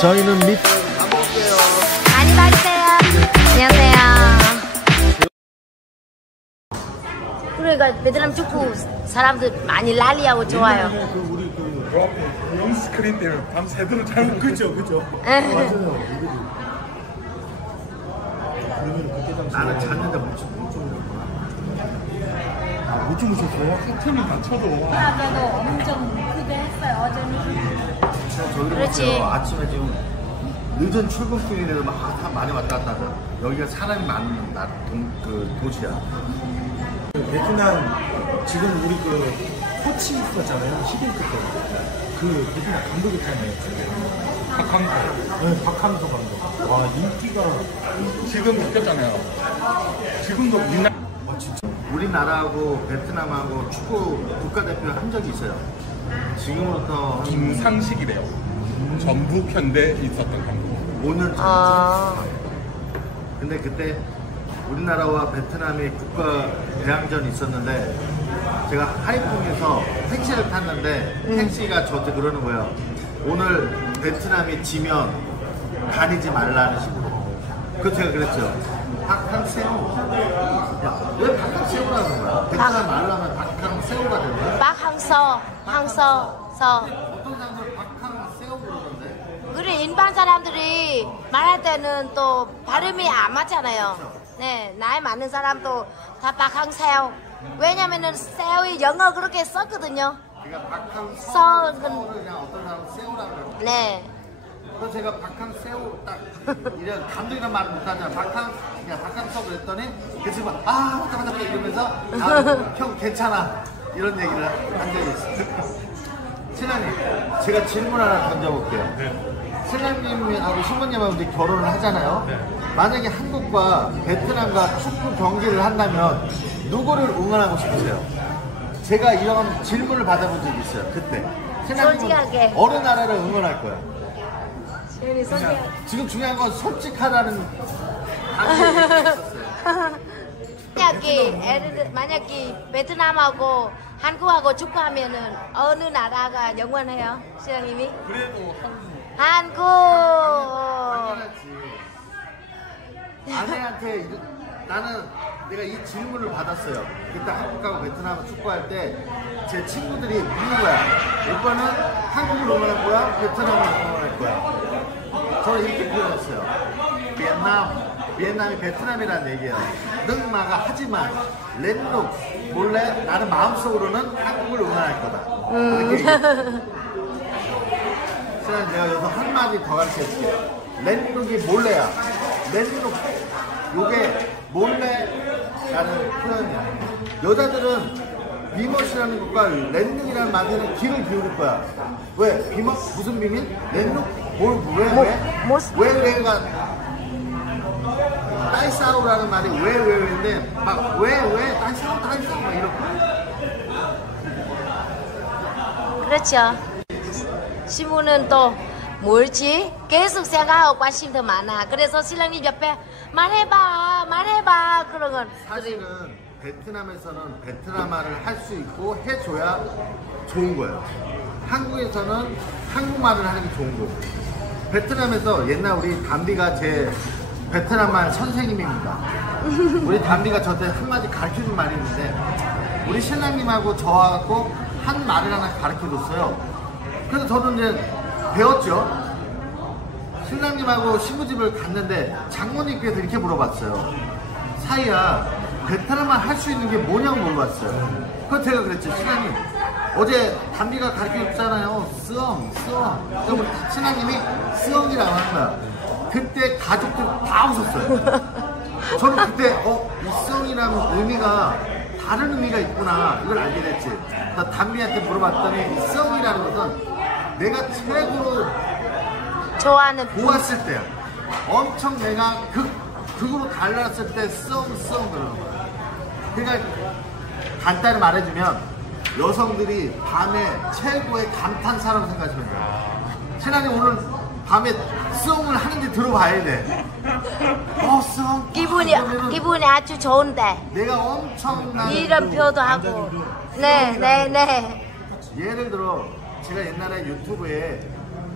저희는 밑 많이 봐주세요. 안녕하세요. 그러니까 베트남 축구 사람들 많이 랄리하고 좋아요. 우리 그 스크린 때문에 밤새도록 잘 그죠. 맞아요. 그러면 그때 당시 나는 잤는데 못 주무셨구나. 못 주무셨어요? 하트는 다쳐도 어제도 엄청 크게 했어요. 어제는. 그렇지. 아침에 지금 늦은 출근길인데도 막 많이 왔다 갔다 하죠. 여기가 사람이 많은 그 도시야. 베트남 지금 우리 그 코치 있었잖아요. 11급 때. 그 베트남 감독 있잖아요. 박항서. 네, 박항서 감독. 와, 인기가 지금 바뀌었잖아요. 지금도 민낯. 진짜. 우리나라하고 베트남하고 축구 국가대표 한 적이 있어요. 지금부터 김상식이래요. 전북 현대 있었던 감독. 5년 전. 근데 그때 우리나라와 베트남의 국가 대항전이 있었는데 제가 하이퐁에서 택시를 탔는데 택시가 저한테 그러는 거예요. 오늘 베트남이 지면 다니지 말라는 식으로. 그래서 제가 그랬죠. 박항세우. 야, 왜 박항세우라는 거야? 베트남 말로 하면 박항세우가 되는 거야? 박항서, 항서. 어떤 사람들 박항세우 그러던데? 그래 일반 사람들이 말할 때는 또 발음이 안 맞잖아요. 네, 나이 많은 사람도 다 박항세우. 왜냐면은 세우이 영어 그렇게 썼거든요. 그러니까 박항세우를 서 그냥 어떤 사람은 세우라고 그래요. 네. 그래서 제가 박항세우 딱 이런 감독이란 말을 못하잖아. 그냥 박항서 그랬더니 그 친구가 맞다 이러면서 형 괜찮아 이런 얘기를 한 적이 있어요. 신랑님 제가 질문 하나 던져볼게요. 네. 신랑님하고 신부님하고 이제 결혼을 하잖아요. 네. 만약에 한국과 베트남과 축구 경기를 한다면 누구를 응원하고 싶으세요? 제가 이런 질문을 받아본 적이 있어요. 그때 솔직하게. 어느 나라를 응원할 거야? 솔직하게. 지금 중요한 건 솔직하다는 단계에 있었어요. 만약에 베트남하고 한국하고 축구하면은 어느 나라가 영원해요, 시장님이? 그래도 한국. 아내한테 나는 내가 이 질문을 받았어요. 그때 한국하고 베트남 축구할 때 제 친구들이 묻는 거야. 오빠는 한국을 응원할 거야? 베트남을 응원할 거야? 저는 이렇게 표현했어요. 비엔남이 베트남이라는 얘기예요. 능마가 하지만 렌룩 몰래 나는 마음속으로는 한국을 응원할 거다. 이렇게 얘기했어요. 내가 여기서 한마디 더 가르쳐줄게. 렌룩이 몰래야. 렌룩 요게 몰래라는 표현이야. 여자들은 비멋이라는 것과 렌룩이라는 말에는 귀를 기울일 거야. 왜? 비멋? 무슨 비밀? 렌룩? 왜가 딸싸우라는 말이 왜인데 막 왜 딸싸우 막 이렇게. 그렇죠. 신부는 또 뭘지 계속 생각하고 관심 더 많아. 그래서 신랑님 옆에 말해봐 그런 건. 사실은 베트남에서는 베트남말을 할 수 있고 해줘야 좋은 거예요. 한국에서는 한국말을 하는 게 좋은 거고. 베트남에서 옛날 우리 담비가 제 베트남말 선생님입니다. 우리 담비가 저한테 한마디 가르쳐준 말이 있는데 우리 신랑님하고 저하고 한 말을 하나 가르쳐줬어요. 그래서 저는 이제 배웠죠. 신랑님하고 신부집을 갔는데 장모님께서 이렇게 물어봤어요. 사이야 베트남말 할 수 있는 게 뭐냐고 물어봤어요. 그래서 제가 그랬죠. 신랑님 어제 담비가 가르쳐줬잖아요. 쓰엉. 그럼 신랑님이 쓰엉이라고 하는 거야. 그때 가족들 다 웃었어요. 저는 그때 이 쓰엉이라는 의미가 다른 의미가 있구나 이걸 알게 됐지. 그래서 담비한테 물어봤더니 이 쓰엉이라는 것은 내가 최고로 좋아하는 보았을 때야. 엄청 내가 극으로 달랐을 때 쓰엉 그러는 거야. 그러니까 간단히 말해주면 여성들이 밤에 최고의 감탄사라고 생각하시면 돼요. 신랑님 오늘 밤에 쓰엉을 하는지 들어봐야 돼. 쓰엉. 기분이 아주 좋은데. 내가 엄청난 이런 표도 하고. 네. 예를 들어 제가 옛날에 유튜브에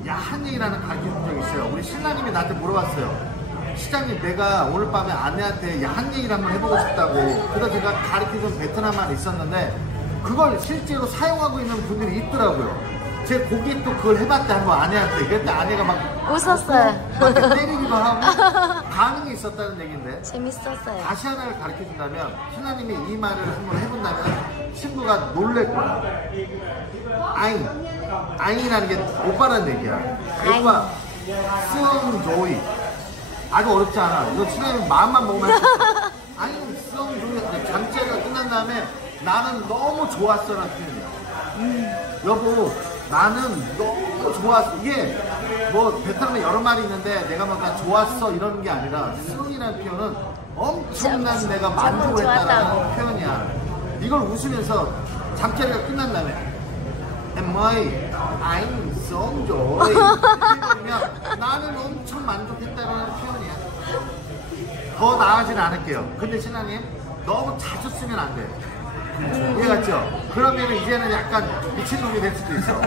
야한 얘기라는 가르쳐 준 적이 있어요. 우리 신랑님이 나한테 물어봤어요. 시장님, 내가 오늘 밤에 아내한테 야한 얘기를 한번 해보고 싶다고. 그래서 제가 가르쳐준 베트남 말이 있었는데 그걸 실제로 사용하고 있는 분들이 있더라고요. 제 고기 또 그걸 해봤대 한번 아내한테. 그때 아내가 막 웃었어요. 막 때리기도 하고 반응이 있었다는 얘기인데, 재밌었어요. 다시 하나를 가르쳐준다면, 신랑님이 이 말을 한번 해본다면 친구가 놀랄 거야. 아잉이라는 게 오빠라는 얘기야. 아잉. 오빠 스엉 조이. 아주 어렵지 않아. 이거 신랑님 마음만 먹으면 아잉 스엉 조이. 잠자리가 끝난 다음에 나는 너무 좋았어라는 표현이야. 여보, 나는 너무 좋았어. 이게 뭐 베트남에 여러 말이 있는데 내가 막 나 좋았어 이러는 게 아니라, 스엉이라는 표현은 엄청난 내가 만족했다는 표현이야. 이걸 웃으면서 잠자리가 끝난 다음에 em ơi, anh sống rồi. 이러면 나는 엄청 만족했다는 표현이야. 더 나아지는 않을게요. 근데 신랑님, 너무 자주 쓰면 안 돼. 이해갔죠? 그러면 이제는 약간 미친놈이 될 수도 있어.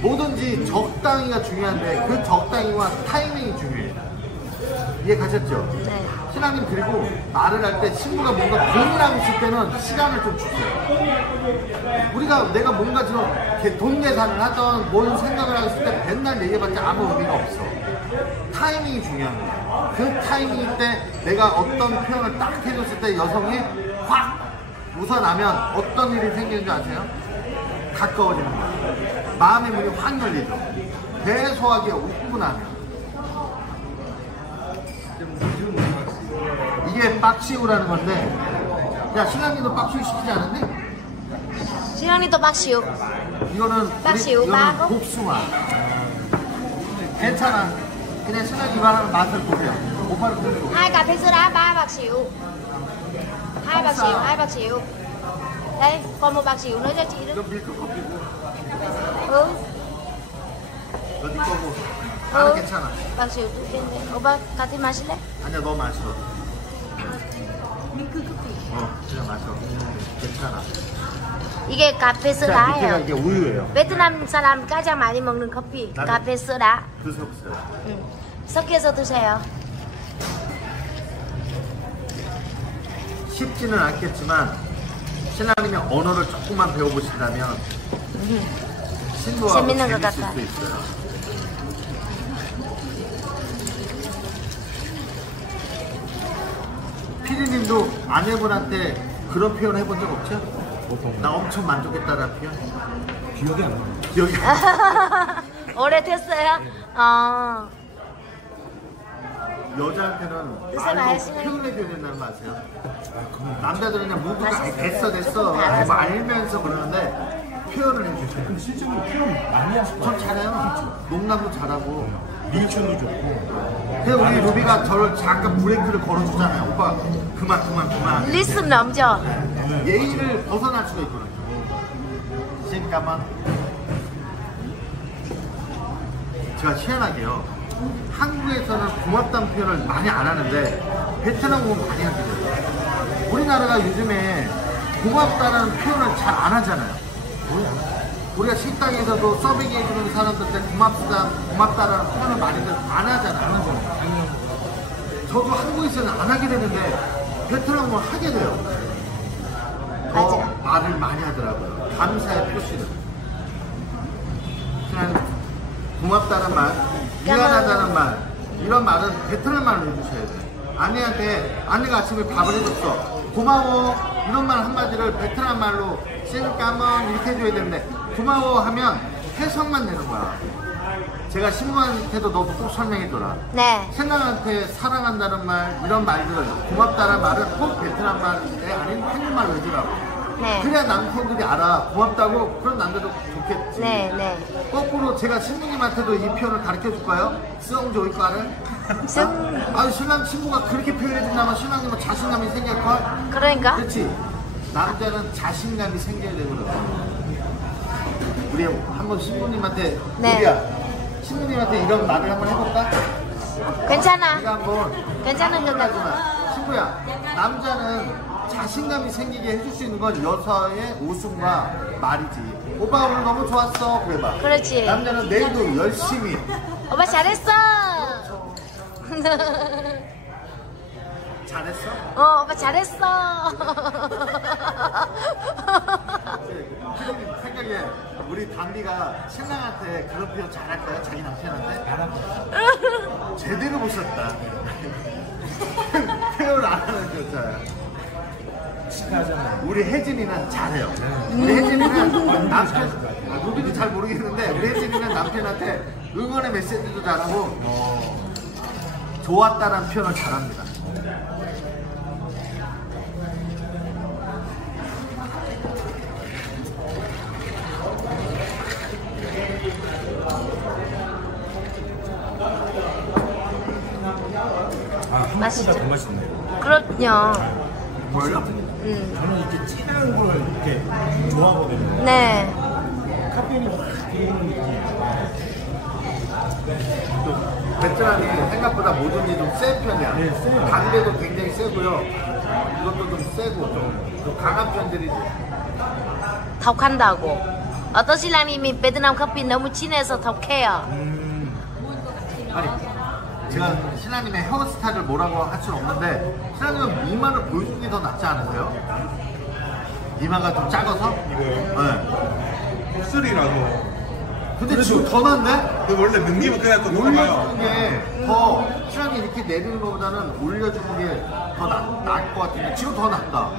뭐든지 적당히가 중요한데 그 적당히와 타이밍이 중요해요. 이해가셨죠? 네. 신랑님, 그리고 말을 할 때 친구가 뭔가 고민하고 있을 때는 시간을 좀 주세요. 내가 뭔가 좀 이렇게 돈 계산을 하던 뭔 생각을 하고 있을 때 맨날 얘기해봤자 아무 의미가 없어. 타이밍이 중요한 거야. 그 타이밍 때 내가 어떤 표현을 딱 해줬을 때 여성이 확 웃어나면 어떤 일이 생기는 줄 아세요? 가까워지는 거야. 마음의 문이 확 열리죠. 대소하게 웃고 나면. 이게 빡시우라는 건데, 야, 신랑님도 빡시우 시키지 않았니? 신랑님도 박시우. 이거는 빡시우, 이거는 빠고? 복숭아. 괜찮아. 그냥 신랑이 말하는 맛을 보세요. 오빠를 보세요. Hai cà phê sữa đá 3 bạc xỉu. 2 bạc xỉu, 2 bạc xỉu. Đây, còn 1 bạc xỉu nữa cho chị 이거 nữa. 밀크 커피고, Ừ. 이거 네 거고. 나는 괜찮아. bạc xỉu 두 개인데. 오빠 같이 마실래? 아니야, 너 마셔. 그냥 마셔. 괜찮아. 이게 카페 자, 밑에가 스라예요. 이게 우유예요. 베트남 사람 가장 많이 먹는 커피. 나도. 카페 스라. 드셔보세요. 섞여서 드세요. 쉽지는 않겠지만 신랑님이 언어를 조금만 배워보신다면 친구하고 재밌는 것 재밌을 같아. 수 있어요. 피디님도 아내분한테 그런 표현 해본 적 없죠? 나 엄청 만족했다라는 표현? 기억이 안 나요. 기억이 안 나. 오래됐어요? 여자한테는 뜻을 말로 말씀을- 표현해줘야 된다는 거 아세요? 남자들은 그냥 모두가 맛있어요. 됐어 조금 달아서. 알면서 그러는데 표현을 해주죠. 근데 실제로 표현 많이 하실 전 거예요. 잘해요. 농담도 잘하고. 리액션도 좋고. 그래서 우리 루비가 저를 잠깐 브레이크를 걸어주잖아요. 오빠 그만. 리슨 넘죠? 예의를 벗어날 수가 있거든요. 잠깐만. 제가 희한하게요. 한국에서는 고맙다는 표현을 많이 안 하는데 베트남 오면 많이 하게 돼요. 우리나라가 요즘에 고맙다는 표현을 잘 안 하잖아요. 우리가 식당에서도 서빙해주는 사람들한테 고맙다라는 표현을 많이들 안 하잖아요. 저도 한국에서는 안 하게 되는데 베트남 오면 하게 돼요. 더 맞아. 말을 많이 하더라고요. 감사의 표시를. 그냥 고맙다는 말, 미안하다는 말, 이런 말은 베트남 말로 해주셔야 돼요. 아내가 아침에 밥을 해줬어. 고마워. 이런 말 한마디를 베트남 말로 싱까먼 이렇게 해줘야 되는데, 고마워 하면 해석만 내는 거야. 제가 신부한테도 너도 꼭 설명해줘라. 네. 신랑한테 사랑한다는 말, 이런 말들, 고맙다는 말은 꼭 베트남 말이 아닌 한국말로 해주라고. 네. 그래야 남편들이 알아. 고맙다고. 그런 남자도 좋겠지. 네. 거꾸로 제가 신부님한테도 이 표현을 가르쳐 줄까요? 스엉조이과를? 아니, 신랑 친구가 그렇게 표현해준다면 신랑님은 자신감이 생길걸? 그러니까? 그렇지. 남자는 자신감이 생겨야 되거든. 우리 한번 신부님한테, 네. 우리야, 신부님한테 이런 말을 한번 해볼까? 괜찮아. 우리가 한번 괜찮은 것 같아. 하지만 친구야, 남자는 자신감이 생기게 해줄 수 있는 건 여자의 웃음과 말이지. 오빠 오늘 너무 좋았어. 그래봐. 그렇지. 남자는 내일도 열심히. 오빠 잘했어. 잘했어? 오빠 잘했어. 생각에 우리 담비가 신랑한테 그런 표현 잘할까요? 자기 남편한테? 제대로 보셨다. 표현 안 하는 여자야. 우리 혜진이는 잘해요. 우리 혜진이는 남편, 누군지 잘 모르겠는데 우리 혜진이는 남편한테 응원의 메시지도 잘하고 좋았다라는 표현을 잘합니다. 맛있죠? 더 맛있네요. 그럼요. 뭐요? 저는 이렇게 진한 걸 이렇게 좋아하거든요. 네. 카페인이 확 들어오는 느낌이에요. 베트남이 생각보다 뭐든지 좀 센 편이야. 네, 세요. 담배도 굉장히 세고요. 이것도 좀 세고 좀 강한 편들이지. 덕한다고. 어떤 신랑님이 베트남 커피 너무 진해서 덕해요. 아니, 제가 신랑님의 헤어스타일을 뭐라고 할 수는 없는데 신랑님은 미만을 보여주는 게 더 낫지 않으세요? 미마가 좀 작아서? 이거요? 네. 흡술이라고. 근데 지금 더 낫네? 근데 원래 능님은 그냥 또 올려주는 게 더 신랑이 이렇게 내리는 것보다는 올려주는 게 더 나을 것 같은데 지금 더 낫다.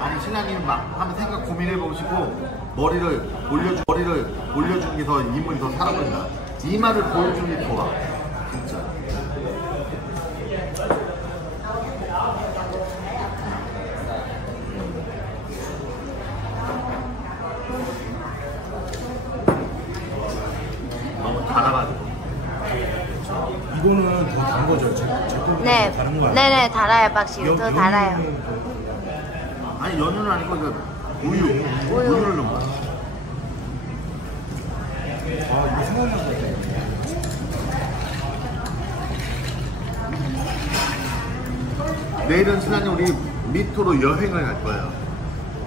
아니 신랑님 막 한번 생각 고민해 보시고 머리를 올려주는 게 더 인물이 더 살아 보인다. 이마를 보여주는 게 좋아. 진짜. 너무 달아가지고. 이거는 더 단 거죠? 제 거보다 네. 더 다른 거 아니에요? 네네, 달아요, 박씨. 더 달아요. 아니 연유는 아니고 이거 우유를 넣은 거야. 아, 이거 생각나는 것 같아요. 내일은 신랑이 우리 미토로 여행을 갈 거예요.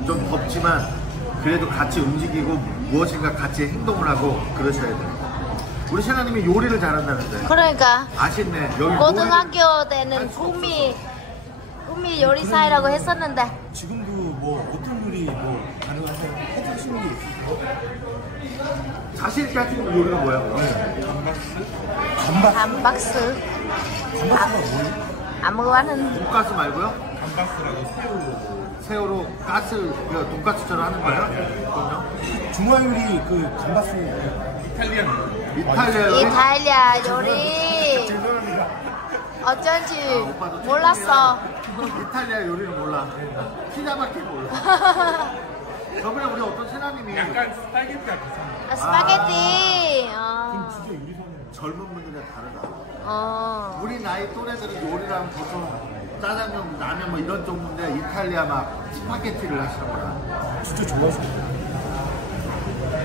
좀 덥지만 그래도 같이 움직이고 무엇인가 같이 행동을 하고 그러셔야 돼요. 우리 신랑님이 요리를 잘한다는데 그러니까 아쉽네. 여기 고등학교 때는 꿈이 요리사라고 했었는데 지금도 뭐 어떤 요리 뭐 가능하세요? 해주시는 게 있으세요? 자신 있게 할 수 있는 요리가 뭐야? 감바스? 단박스 감바스가 뭐예요? 아무거는 돈가스 말고요? 감바스라고 새우로 가스, 돈가스처럼 하는 거예요? 그럼요? 중화 요리 그 감바스 이탈리안 이탈리아 요리? 이탈리아 요리 죄송합니다. 어쩐지 오빠도 몰랐어. 이탈리아 요리를 몰라. 피자밖에 몰라. 저번에 우리 어떤 신랑님이 약간 스파게티 같아요. 스파게티. 진짜 요리사네요. 젊은 분들이랑 다르다. 우리 나이 또래들은 요리랑 보통 짜장면, 라면 뭐 이런 종류인데 이탈리아 막 스파게티를 하시는 거야. 진짜 좋아하시네요.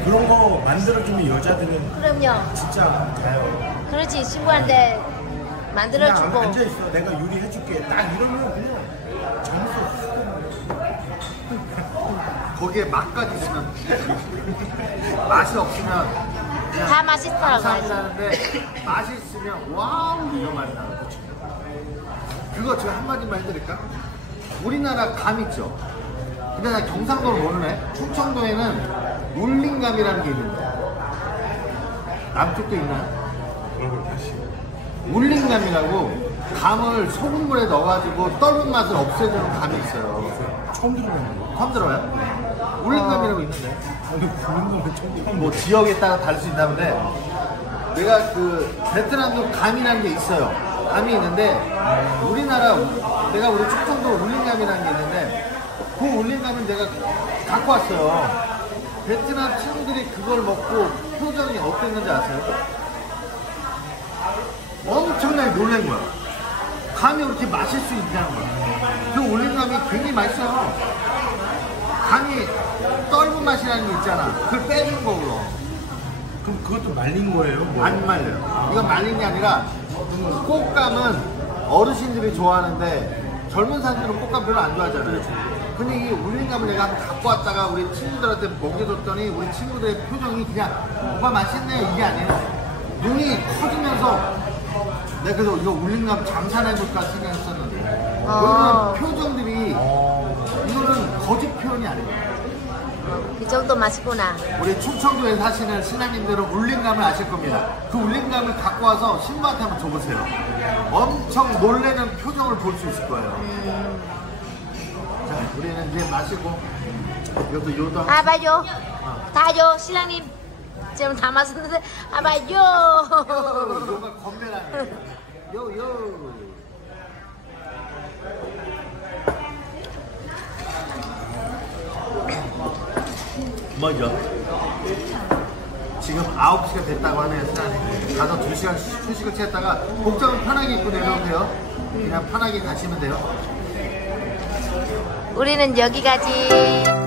그런 거 만들어주면 여자들은 그럼요. 진짜 가요. 그렇지, 친구한테 그냥 만들어주고. 앉아있어. 내가 요리해줄게. 딱 이러면 그냥 재밌어. 거기에 맛까지 있으면 맛이 없으면 그냥 다 맛있더라고요. 감사하는데 맛이 있으면 와우 이런 말이 나는 거지. 그거 제가 한마디만 해드릴까? 우리나라 감 있죠? 근데 나 경상도를 모르네. 충청도에는 울림감이라는 게 있는데 남쪽도 있나요? 그걸 다시. 울림감이라고 감을 소금물에 넣어가지고 떫은 맛을 없애주는 감이 있어요. 처음 들어보는 거. 처음 들어봐요? 울림감이라고 있는데 근데 그런 거는 처음 들어보는 뭐 지역에 따라 다를 수 있다는데 내가 그 베트남도 감이라는 게 있어요. 감이 있는데 우리나라 내가 우리 충청도 울림감이라는 게 있는데 그 울림감은 내가 갖고 왔어요. 베트남 친구들이 그걸 먹고 표정이 어땠는지 아세요? 엄청나게 놀란 거야. 감이 그렇게 마실 수 있다는 거야. 그 울림감이 굉장히 맛있어요. 감이 떫은 맛이라는 게 있잖아. 그걸 빼주는 거고요. 그럼 그것도 말린 거예요? 뭐? 안 말려요. 이건 말린 게 아니라 꽃감은 어르신들이 좋아하는데 젊은 사람들은 꽃감 별로 안 좋아하잖아요. 근데 이 울림감을 내가 한번 갖고 왔다가 우리 친구들한테 먹여줬더니 우리 친구들의 표정이 그냥 오빠 맛있네 이게 아니에요. 눈이 커지면서 내가 그래서 이거 울림감 장산해볼까 생각했었는데 그런 표정들이 이거는 거짓 표현이 아니에요. 그 정도 맛있구나. 우리 충청도에 사시는 신앙님들은 울림감을 아실 겁니다. 그 울림감을 갖고 와서 신부한테 한번 줘보세요. 엄청 놀래는 표정을 볼 수 있을 거예요. 자, 우리는 이제 마시고 이것도 요도 아, 봐요. 다요, 신랑님. 지금 다 마셨는데, 아, 봐요. 요가 건배라는 요요. 먼저 지금 9시가 됐다고 하네요. 시간이 가서 2시간 휴식을 취했다가 복장은 편하게 입고 내려오세요. 그냥 편하게 가시면 돼요. 우리는 여기까지.